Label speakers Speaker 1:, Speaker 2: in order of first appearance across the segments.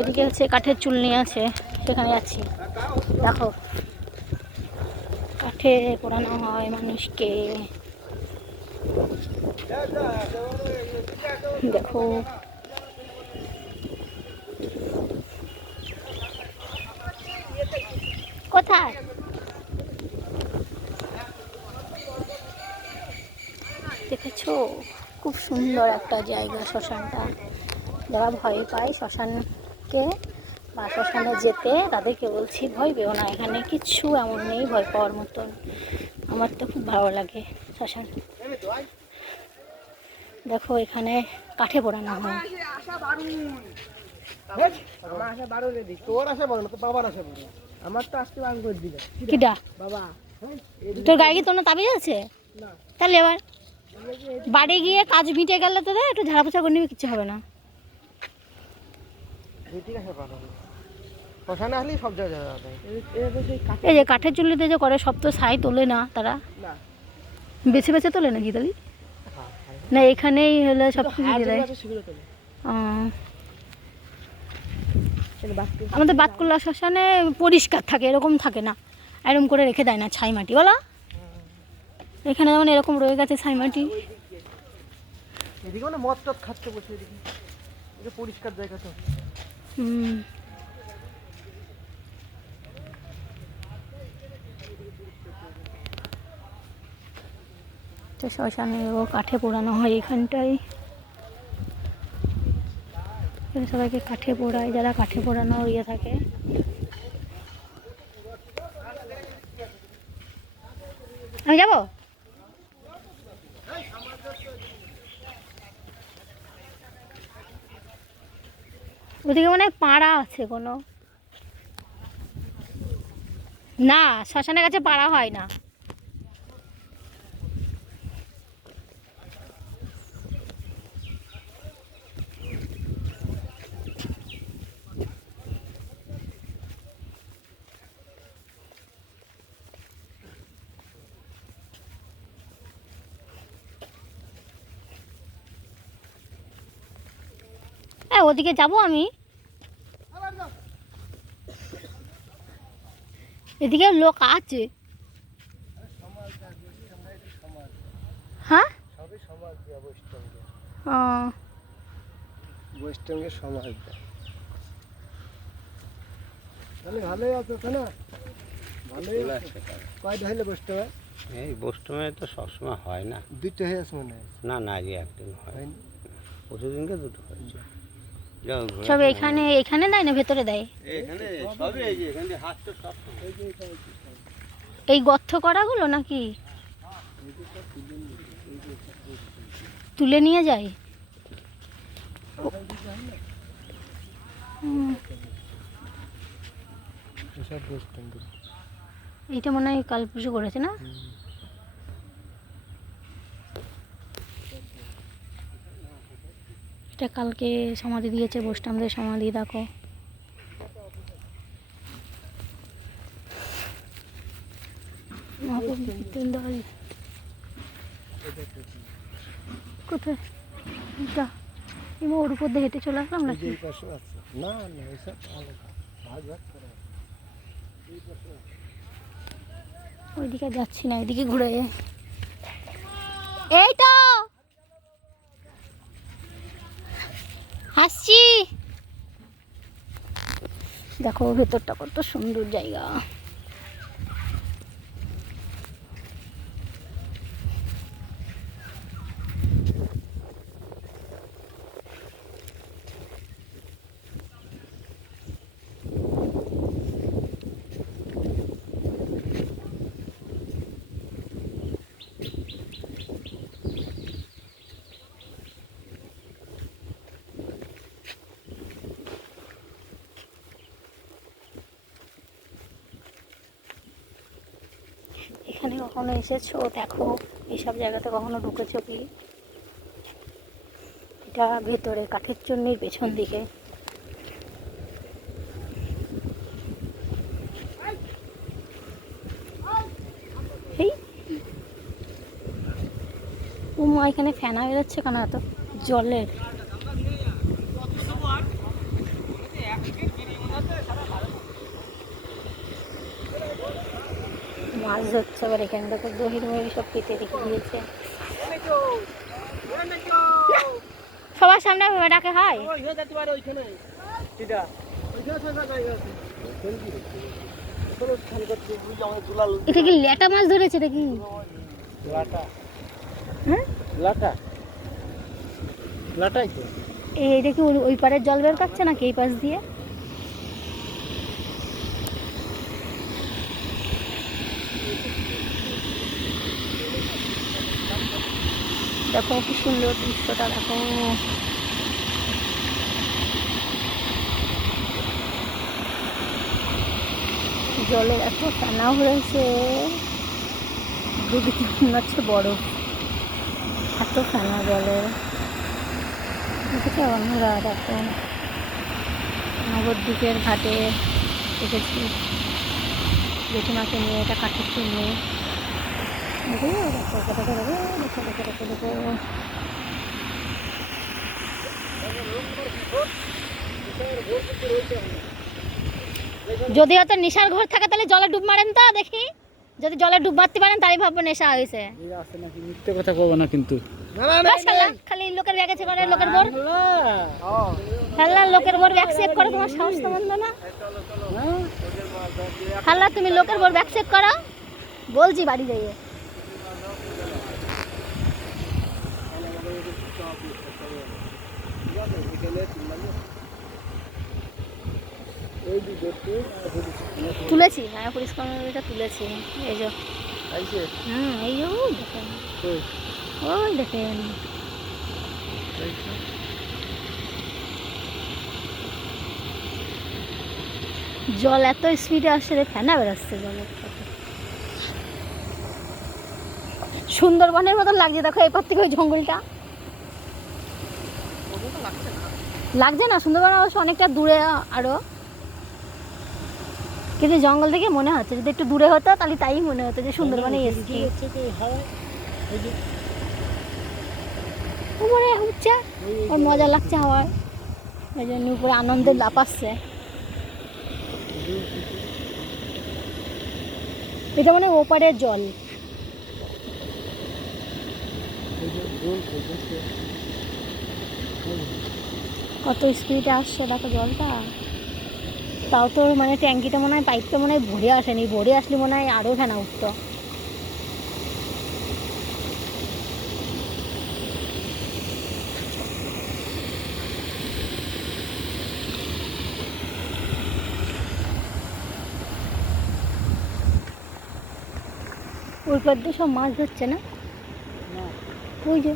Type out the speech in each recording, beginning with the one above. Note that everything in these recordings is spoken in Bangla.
Speaker 1: এদিকে হচ্ছে কাঠের চুলনি আছে, সেখানে যাচ্ছি। দেখো, কাঠে পোড়ানো হয় মানুষকে। দেখো। কোথায়? দেখেছ? খুব সুন্দর একটা জায়গা, শ্মশানটা। যারা ভয় পায় শ্মশানকে বা শ্মশানে যেতে, তাদেরকে বলছি, ভয় পেও না, এখানে কিচ্ছু এমন নেই, ভয় পাওয়ার মতন। আমার তো খুব ভালো লাগে শ্মশান। দেখো, এখানে কাঠে পোড়ানো হয়।
Speaker 2: তোর
Speaker 1: আছে? তাহলে এবার বাড়ি গিয়ে কাজ মিটে গেলে তো একটু ঝাড়া পোছা করে নিবি কিচ্ছু হবে না
Speaker 2: ঠিক আছে পাঠাবো শ্মশানে আসলেই সব জায়গায় যাওয়া যায়
Speaker 3: এটা তো সেই কাঠ
Speaker 1: এই যে কাঠের চুল্লিতে যে করে সব তো ছাই তোলে না তারা? বেছে বেছে তোলে নাকি তাহলে
Speaker 2: হ্যাঁ, হ্যাঁ।
Speaker 1: না এখানেই হলে সব কিছু দিয়ে দেয়। আমাদের বাতকুল্লা শ্মশানে পরিষ্কার থাকে এরকম থাকে না। এরকম করে রেখে দেয় না ছাই মাটি বলো? এখানে যেমন এরকম রয়ে গেছে ছাই মাটি।
Speaker 2: এদিকে মানে মদ টদ খাচ্ছে বসে এদিকে। পরিষ্কার জায়গা তো।
Speaker 1: হুম। তো কাঠে পোড়ানো হয় এখানটায়। এখানে সবাইকে কাঠে পোড়ায়, যারা কাঠে পোড়ানো ইয়ে থাকে। আমি যাব? ওদিকে মনে হয় পাড়া আছে কোনো। না, শ্মশানের কাছে পাড়া হয় না। হ্যাঁ ওদিকে যাব আমি। এদিকে লোক আছে। হ্যাঁ?
Speaker 2: সবই সমাজ বৈষ্ণবকে সমাজ দেয়। তাহলে ভালোই আছে তো না? ভালোই আছে। কয়টা হলে বৈষ্ণব?
Speaker 4: এই বৈষ্ণবে তো সবসময় হয় না।
Speaker 2: দুইটা হয়ে আছে মনে হয়।
Speaker 4: না না আজকে একদিন হয়।
Speaker 2: হয়নি?
Speaker 4: প্রতিদিনকে দুটো হয়েছে।
Speaker 1: সব এখানে এখানে দেয় না ভেতরে দেয়?
Speaker 4: এই যে এখানে হাত তো সব
Speaker 1: এই গর্ত করাগুলো নাকি? তুলে নিয়ে যায়? এইটা মনে হয় কাল পুজো করেছে না? এটা কালকে সমাধি দিয়েছে বৈষ্ণবদের সমাধি দেখো। কোথায়? ওর উপর দিয়ে হেঁটে চলে আসলাম নাকি?
Speaker 2: না না এসব।
Speaker 1: ওইদিকে যাচ্ছি না এদিকে ঘুরে। এই তো! দেখো ভেতরটা কত সুন্দর জায়গা এখানে কখনো এসেছ? দেখো, এইসব জায়গাতে কখনো ঢুকেছো কি? এটা ভেতরে, কাঠের চন্নির পেছন দিকে। উমা, এখানে ফেনা বেরোচ্ছে কেন এত জলের? মাছ ধরছে আবার এখানটা তো দহির মহির সব কেটে রেখে দিয়েছে। সবার সামনে ভাবে ডাকে হয়?
Speaker 2: এটা
Speaker 1: কি লেটা মাছ ধরেছে
Speaker 2: নাকি?
Speaker 1: হ্যাঁ? এটা কি ওই পাড়ের জল বের করছে নাকি এই পাশ দিয়ে? দেখো কি সুন্দর দৃশ্যটা, দেখো। জলের এত ফেনা হয়েছে। দুদিকে মনে হচ্ছে বরফ। এত ফেনা জলের দেখেছ বন্ধুরা, দেখো। নবদ্বীপের ঘাটে এসেছি জেঠিমাকে নিয়ে এটা কাঠের চিহ্নে যদি হয়তো নেশার ঘর থাকে তাহলে জলে ডুব মারেন তো দেখি। যদি জলে ডুব মারতে পারেন তাই ভাববো নেশা হয়েছে।
Speaker 2: মিথ্যে কথা কব না কিন্তু। না না
Speaker 1: বাস খালা, লোকের ব্যাগে চেক করে লোকের বোর খাল্লা লোকের বোর ব্যাগ চেক করো তোমার সাহস তো না। খাল্লা তুমি লোকের বোর ব্যাগ চেক করো। বলছি বাড়ি যাইয়ে। তুলেছি হ্যাঁ পরিষ্কার তুলেছি। এই যে। হুম, এই যে ওই দেখেন। ওই দেখেন। জল এত স্পিডে আসছে ফেনা বেরোচ্ছে জলের সুন্দরবনের মতন লাগছে, দেখো এরপর থেকে ওই জঙ্গলটা। লাগছে না সুন্দরবন অবশ্য অনেকটা দূরে আরও। কিন্তু জঙ্গল থেকে মনে হচ্ছে যদি একটু দূরে হতো তাহলে তাই মনে হতো যে সুন্দরবনে এসছি। উপরে উঠছে ওর মজা লাগছে হাওয়ায়। এই জন্য উপরে আনন্দে লাপাচ্ছে এটা মানে ওপারের জল। কত স্পিডে আসছে দেখো জলটা? তাও তো মানে ট্যাঙ্কিটা মনে হয় পাইপটা মনে হয় ভরে আসেনি। ভরে আসলে মনে হয় আরও ফেনা উঠতো। ওই পর দিয়ে সব মাছ ধরছে না? ওই যে।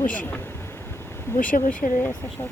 Speaker 1: বসে। বসে বসে রয়েছে সব।